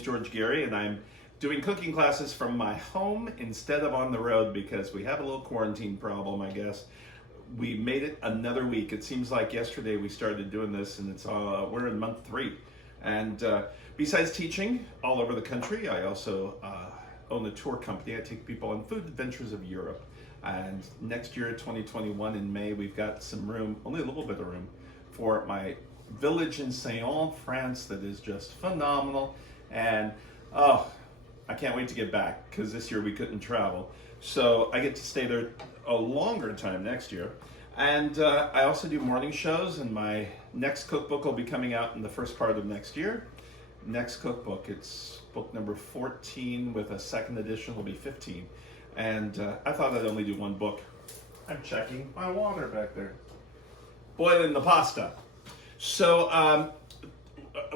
name's George Geary, and I'm doing cooking classes from my home instead of on the road because we have a little quarantine problem, I guess. We made it another week. It seems like yesterday we started doing this, and we're in month 3. And besides teaching all over the country, I also own a tour company. I take people on food adventures of Europe. And next year, 2021, in May, we've got some room, only a little bit of room, for my village in Saint, France that is just phenomenal. And I can't wait to get back because this year we couldn't travel. So I get to stay there a longer time next year. And I also do morning shows, and my next cookbook will be coming out in the first part of next year. Next cookbook, it's book number 14 with a second edition will be 15. And I thought I'd only do one book. I'm checking my water back there. Boiling the pasta. So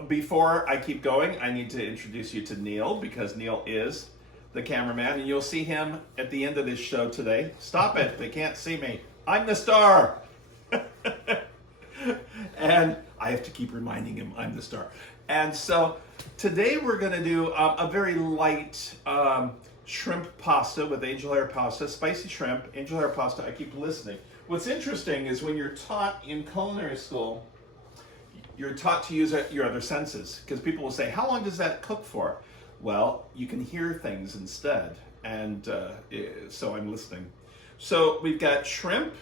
before I keep going, I need to introduce you to Neil, because Neil is the cameraman, and you'll see him at the end of this show today. Stop it, they can't see me. I'm the star. And I have to keep reminding him I'm the star. And so today we're gonna do a very light shrimp pasta with angel hair pasta, spicy shrimp, angel hair pasta. I keep listening. What's interesting is when you're taught in culinary school, you're taught to use your other senses, because people will say, how long does that cook for? Well, you can hear things instead, and so I'm listening. So we've got shrimp,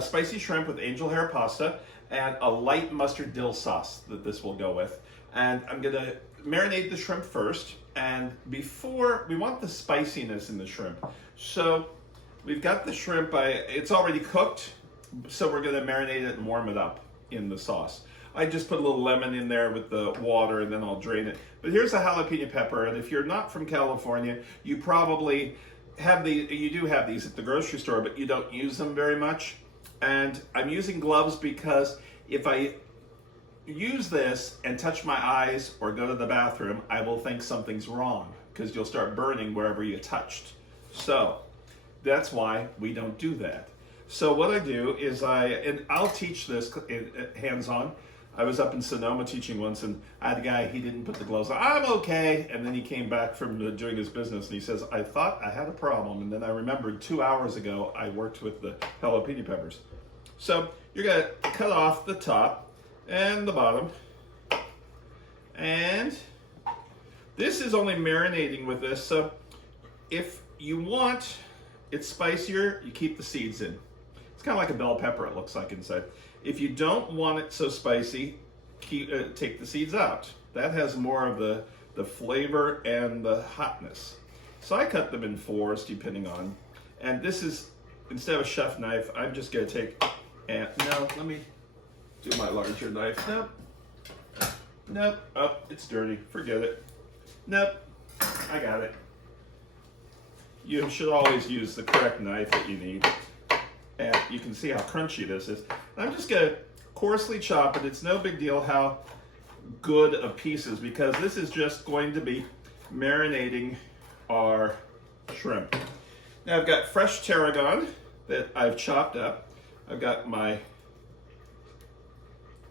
spicy shrimp with angel hair pasta, and a light mustard dill sauce that this will go with. And I'm gonna marinate the shrimp first, and before, we want the spiciness in the shrimp. So we've got the shrimp, it's already cooked, so we're gonna marinate it and warm it up in the sauce. I just put a little lemon in there with the water, and then I'll drain it. But here's a jalapeno pepper, and if you're not from California, you probably have you do have these at the grocery store, but you don't use them very much. And I'm using gloves because if I use this and touch my eyes or go to the bathroom, I will think something's wrong, because you'll start burning wherever you touched. So that's why we don't do that. So what I do is I'll teach this hands-on. I was up in Sonoma teaching once, and I had a guy, he didn't put the gloves on. I'm okay. And then he came back from doing his business, and he says, I thought I had a problem. And then I remembered 2 hours ago, I worked with the jalapeno peppers. So you're gonna cut off the top and the bottom. And this is only marinating with this. So if you want it spicier, you keep the seeds in. It's kind of like a bell pepper, it looks like inside. If you don't want it so spicy, take the seeds out. That has more of the flavor and the hotness. So I cut them in 4s depending on. And this is, instead of a chef knife, I'm just gonna take, and no, let me do my larger knife. Nope. Nope. Oh, it's dirty. Forget it. Nope. I got it. You should always use the correct knife that you need. And you can see how crunchy this is. I'm just gonna coarsely chop it. It's no big deal how good of pieces, because this is just going to be marinating our shrimp. Now I've got fresh tarragon that I've chopped up. I've got my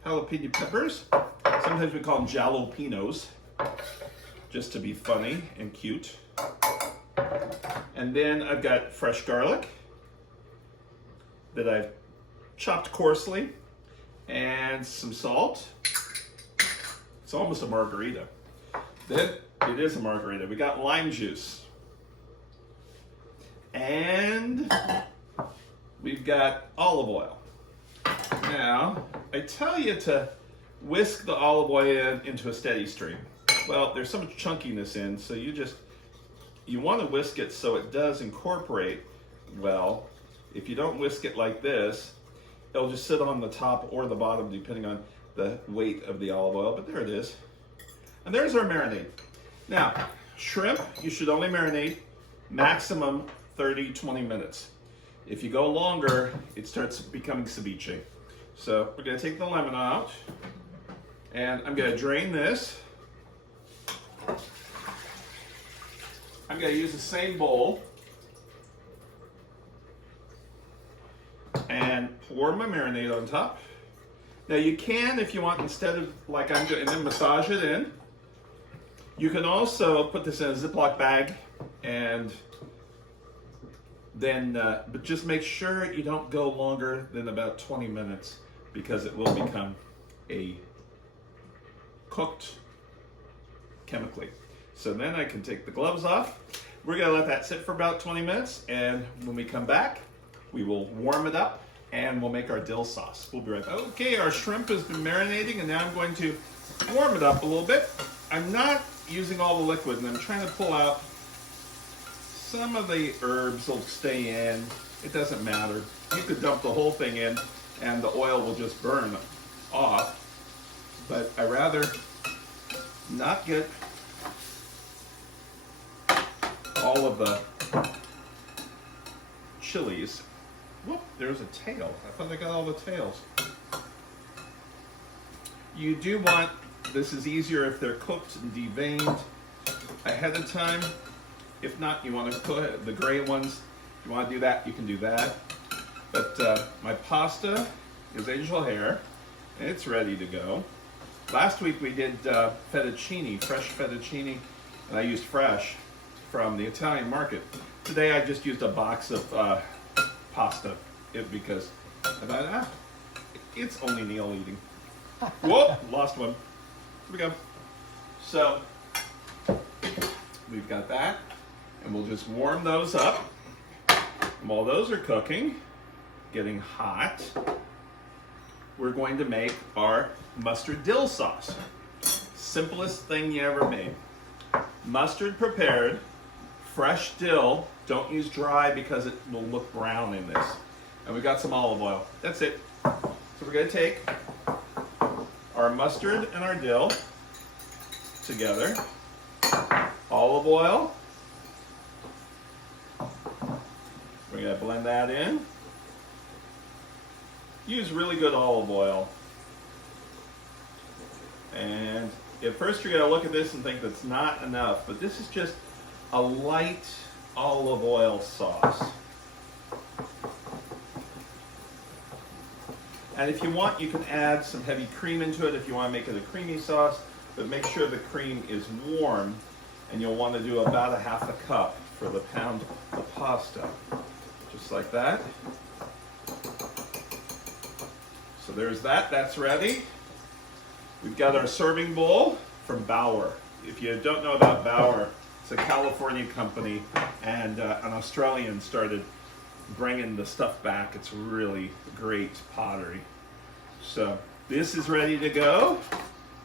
jalapeno peppers. Sometimes we call them jalapenos, just to be funny and cute. And then I've got fresh garlic that I've chopped coarsely, and some salt. It's almost a margarita. Then it is a margarita. We got lime juice. And we've got olive oil. Now, I tell you to whisk the olive oil into a steady stream. Well, there's so much chunkiness in, so you want to whisk it so it does incorporate well. If you don't whisk it like this, it'll just sit on the top or the bottom depending on the weight of the olive oil, but there it is. And there's our marinade. Now, shrimp, you should only marinate maximum 30-20 minutes. If you go longer, it starts becoming ceviche. So we're gonna take the lemon out, and I'm gonna drain this. I'm gonna use the same bowl and pour my marinade on top. Now you can, if you want, instead of like I'm doing, and then massage it in. You can also put this in a Ziploc bag and then, but just make sure you don't go longer than about 20 minutes because it will become a cooked chemically. So then I can take the gloves off. We're gonna let that sit for about 20 minutes, and when we come back, we will warm it up and we'll make our dill sauce. We'll be right back. Okay, our shrimp has been marinating, and now I'm going to warm it up a little bit. I'm not using all the liquid, and I'm trying to pull out some of the herbs will stay in. It doesn't matter. You could dump the whole thing in and the oil will just burn off. But I rather not get all of the chilies. Whoop, there's a tail. I thought I got all the tails. You do want, this is easier if they're cooked and deveined ahead of time. If not, you want to put the gray ones. If you want to do that, you can do that. But my pasta is angel hair, and it's ready to go. Last week we did fettuccine, fresh fettuccine, and I used fresh from the Italian market. Today I just used a box of pasta because I thought, it's only Neil eating. Whoa, lost one. Here we go. So we've got that. And we'll just warm those up. And while those are cooking, getting hot, we're going to make our mustard dill sauce. Simplest thing you ever made. Mustard prepared, fresh dill. Don't use dry because it will look brown in this. And we've got some olive oil. That's it. So we're going to take our mustard and our dill together. Olive oil. We're going to blend that in. Use really good olive oil. And at first you're going to look at this and think that's not enough, but this is just a light olive oil sauce. And if you want, you can add some heavy cream into it if you want to make it a creamy sauce, but make sure the cream is warm, and you'll want to do about a half a cup for the pound of pasta. Just like that. So there's that, that's ready. We've got our serving bowl from Bauer. If you don't know about Bauer, it's a California company, and an Australian started bringing the stuff back. It's really great pottery. So this is ready to go,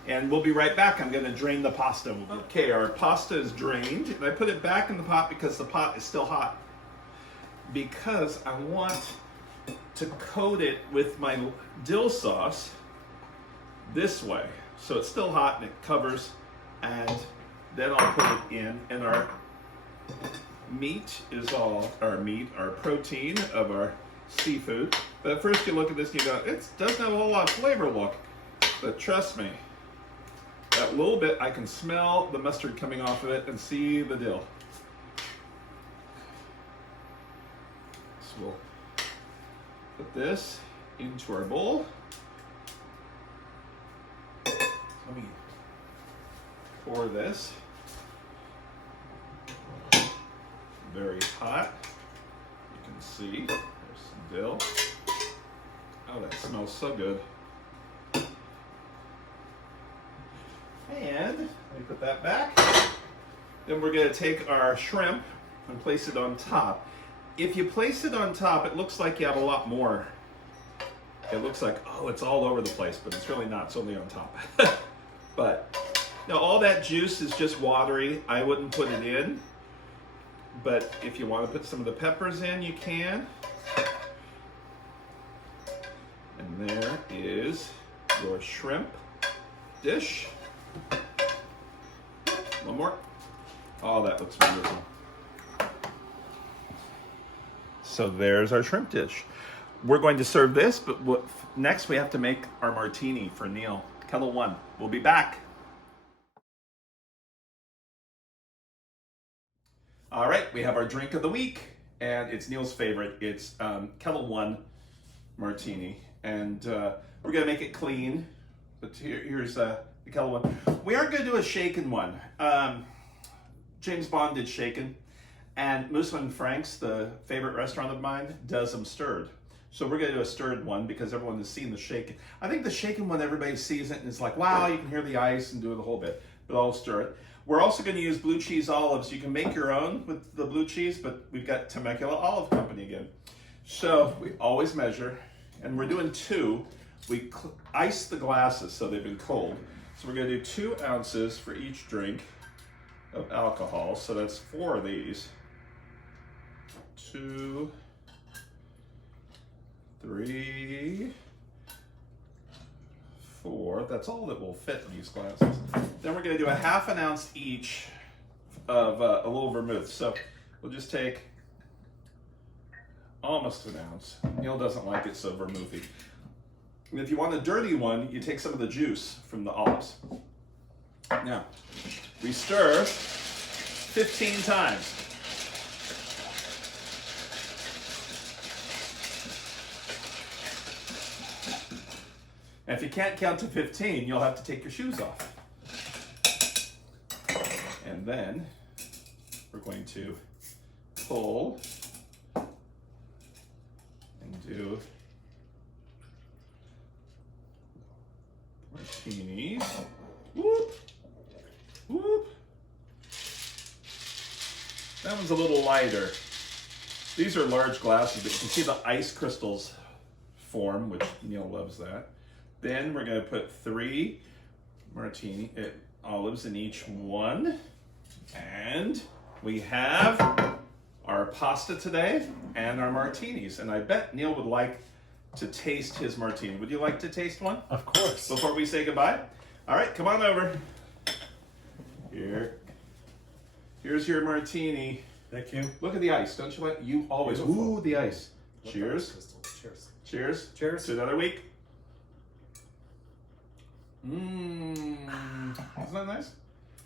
and we'll be right back. I'm gonna drain the pasta. Okay, our pasta is drained, and I put it back in the pot because the pot is still hot. Because I want to coat it with my dill sauce this way. So it's still hot and it covers, and then I'll put it in, and our meat is all, our protein of our seafood. But at first you look at this and you go, it doesn't have a whole lot of flavor, look. But trust me, that little bit, I can smell the mustard coming off of it and see the dill. We'll put this into our bowl. Let me pour this. Very hot. You can see there's some dill. Oh, that smells so good. And let me put that back. Then we're going to take our shrimp and place it on top. If you place it on top, it looks like you have a lot more. It looks like, oh, it's all over the place, but it's really not. It's only on top. But now all that juice is just watery. I wouldn't put it in. But if you want to put some of the peppers in, you can. And there is your shrimp dish. One more. Oh, that looks wonderful. So there's our shrimp dish. We're going to serve this, but next we have to make our martini for Neil. KettleOne. We'll be back. All right, we have our drink of the week, and it's Neil's favorite. It's KettleOne Martini, and we're gonna make it clean. But here's the KettleOne. We aren't going to do a shaken one. James Bond did shaken, and Musso and Frank's, the favorite restaurant of mine, does them stirred. So we're going to do a stirred one because everyone has seen the shaken. I think the shaken one, everybody sees it and it's like, wow, you can hear the ice and do the whole bit, but I'll stir it. We're also going to use blue cheese olives. You can make your own with the blue cheese, but we've got Temecula Olive Company again. So we always measure, and we're doing 2. We ice the glasses so they've been cold. So we're going to do 2 ounces for each drink of alcohol. So that's 4 of these. 2, 3, 4. That's all that will fit in these glasses. Then we're going to do a ½ an ounce each of a little vermouth. So we'll just take almost an ounce. Neil doesn't like it so vermouthy. And if you want a dirty one, you take some of the juice from the olives. Now, we stir 15 times. And if you can't count to 15, you'll have to take your shoes off. And then we're going to pull and do martinis. Whoop, whoop. That one's a little lighter. These are large glasses, but you can see the ice crystals form, which Neil loves that. Then we're going to put 3 martini olives in each one. And we have our pasta today and our martinis. And I bet Neil would like to taste his martini. Would you like to taste one? Of course. Before we say goodbye? All right, come on over. Here's your martini. Thank you. Look at the ice. Don't you like? You always. Beautiful. Ooh, the ice. Look Cheers. at this crystal. Cheers. Cheers. Cheers. To another week. Isn't that nice?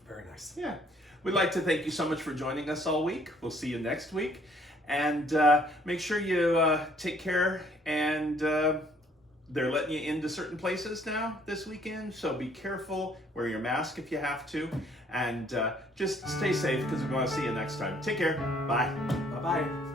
Very nice. Yeah. We'd like to thank you so much for joining us all week. We'll see you next week. And make sure you take care. And they're letting you into certain places now this weekend. So be careful. Wear your mask if you have to. And just stay safe because we're going to see you next time. Take care. Bye. Bye-bye.